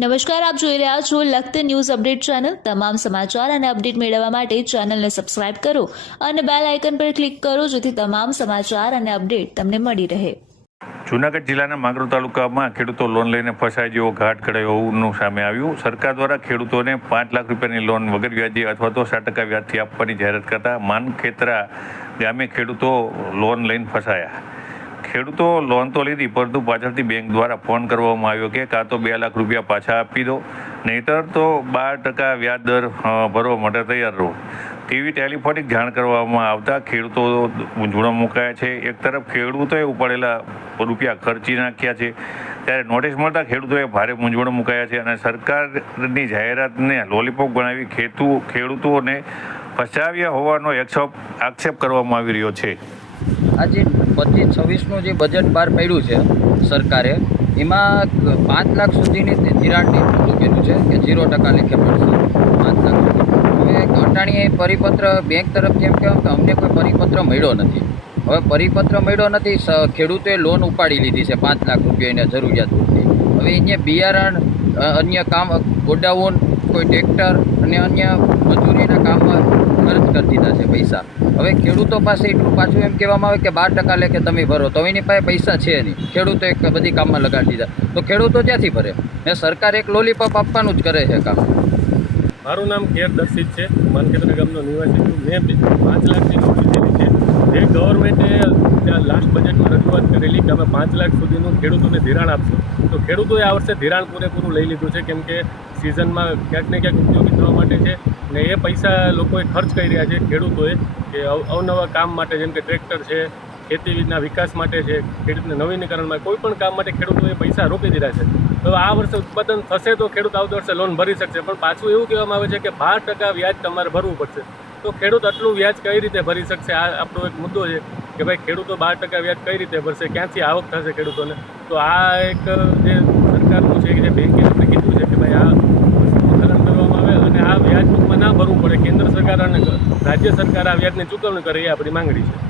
નમસ્કાર, આપ જોઈ રહ્યા છો લખત ન્યૂઝ અપડેટ ચેનલ. તમામ સમાચાર અને અપડેટ મેળવવા માટે ચેનલને સબસ્ક્રાઇબ કરો અને બેલ આઇકન પર ક્લિક કરો જેથી તમામ સમાચાર અને અપડેટ તમને મળી રહે. જૂનાગઢ જિલ્લાના માંગરોળ તાલુકામાં ખેડૂતો લોન લઈને ફસાય જેવો ઘાટ ઘડાયો હોવાનું સામે આવ્યું. સરકાર દ્વારા ખેડૂતોને પાંચ લાખ રૂપિયાની લોન વગર વ્યાજે અથવા તો સાત ટકા વ્યાજથી આપવાની જાહેરાત કરતા માનખેતરા ગામે ખેડૂતો લોન લઈને ફસાયા. ખેડૂતો લોન તો લીધી, પરંતુ પાછળથી બેંક દ્વારા ફોન કરવામાં આવ્યો કે કાં તો બે લાખ રૂપિયા પાછા આપી દો, નહીતર તો બાર ટકા વ્યાજ દર ભરવા માટે તૈયાર રહો. તેવી ટેલિફોનિક જાણ કરવામાં આવતા ખેડૂતો મૂંઝવણમાં મુકાયા છે. એક તરફ ખેડૂતોએ ઉપાડેલા રૂપિયા ખર્ચી નાખ્યા છે. ત્યારે નોટિસ મળતા ખેડૂતોએ ભારે મૂંઝવણ મુકાયા છે અને સરકારની જાહેરાતને લોલીપોપ ગણાવી ખેતુ, ખેડૂતોને ફસાવ્યા હોવાનો આક્ષેપ કરવામાં આવી રહ્યો છે. આજે પચીસ છવ્વીસનું જે બજેટ બહાર પડ્યું છે સરકારે, એમાં પાંચ લાખ સુધીની ધિરાણની ધિરાણની મૂકેલું છે કે ઝીરો ટકા લેખે પડશે પાંચ લાખ હવે ઘટાણીએ પરિપત્ર બેંક તરફથી એમ કહેવાય કે અમને કોઈ પરિપત્ર મળ્યો નથી. હવે પરિપત્ર મળ્યો નથી ખેડૂતોએ લોન ઉપાડી લીધી છે પાંચ લાખ રૂપિયાની જરૂરિયાત પૂરતી. હવે અહીંયા બિયારણ અન્ય કામ ગોડાઉન, કોઈ ટ્રેક્ટર અને અન્ય મજૂરીના કામમાં ખર્ચ કરી દીધા છે પૈસા. હવે ખેડૂતો પાસે એટલું પાછું એમ કહેવામાં આવે કે બાર ટકા લેખે તમે ભરો, તો એની પાસે પૈસા છે નહીં. ખેડૂતો એક બધી કામમાં લગાડી દીધા. તો ખેડૂતો ક્યાંથી ભરે? ને સરકાર એક લોલીપોપ આપવાનું જ કરે છે કામ. મારું નામ કેર દર્શિત છે. માનકેતરા ગામનો નિવાસી છું. મેં પાંચ લાખની નોકરી લીધેલી છે. જે ગવર્મેન્ટે ત્યાં લાસ્ટ બજેટમાં રજૂઆત કરેલી કે અમે પાંચ લાખ સુધીનું ખેડૂતોને ધિરાણ આપશું, તો ખેડૂતોએ આ વર્ષે ધિરાણ પૂરેપૂરું લઈ લીધું છે, કેમ કે સિઝનમાં ક્યાંક ને ક્યાંક ઉપયોગી થવા માટે છે ને એ પૈસા લોકોએ ખર્ચ કરી રહ્યા છે ખેડૂતોએ, કે અવ- અવનવા કામ માટે જેમ કે ટ્રેક્ટર છે, ખેતીના વિકાસ માટે છે, ખેડૂતને નવીનીકરણમાં કોઈ પણ કામ માટે ખેડૂતોએ પૈસા રોકી દીધા છે. તો આ વર્ષે ઉત્પાદન થશે તો ખેડૂત આવતા વર્ષે લોન ભરી શકશે, પણ પાછું એવું કહેવામાં આવે છે કે બાર ટકા વ્યાજ તમારે ભરવું પડશે. તો ખેડૂત આટલું વ્યાજ કઈ રીતે ભરી શકશે? આ આપણો એક મુદ્દો છે કે ભાઈ ખેડૂતો બાર ટકા વ્યાજ કઈ રીતે ભરશે? ક્યાંથી આવક થશે ખેડૂતોને? તો આ એક જે સરકારનું છે કે જે બેંકે આપણે કીધું છે કે ભાઈ આ વસ્તુનું કરવામાં આવે અને આ વ્યાજ ટૂંકમાં ના ભરવું પડે. કેન્દ્ર સરકાર અને રાજ્ય સરકાર આ વ્યાજની ચૂકવણી કરે એ આપણી માંગણી છે.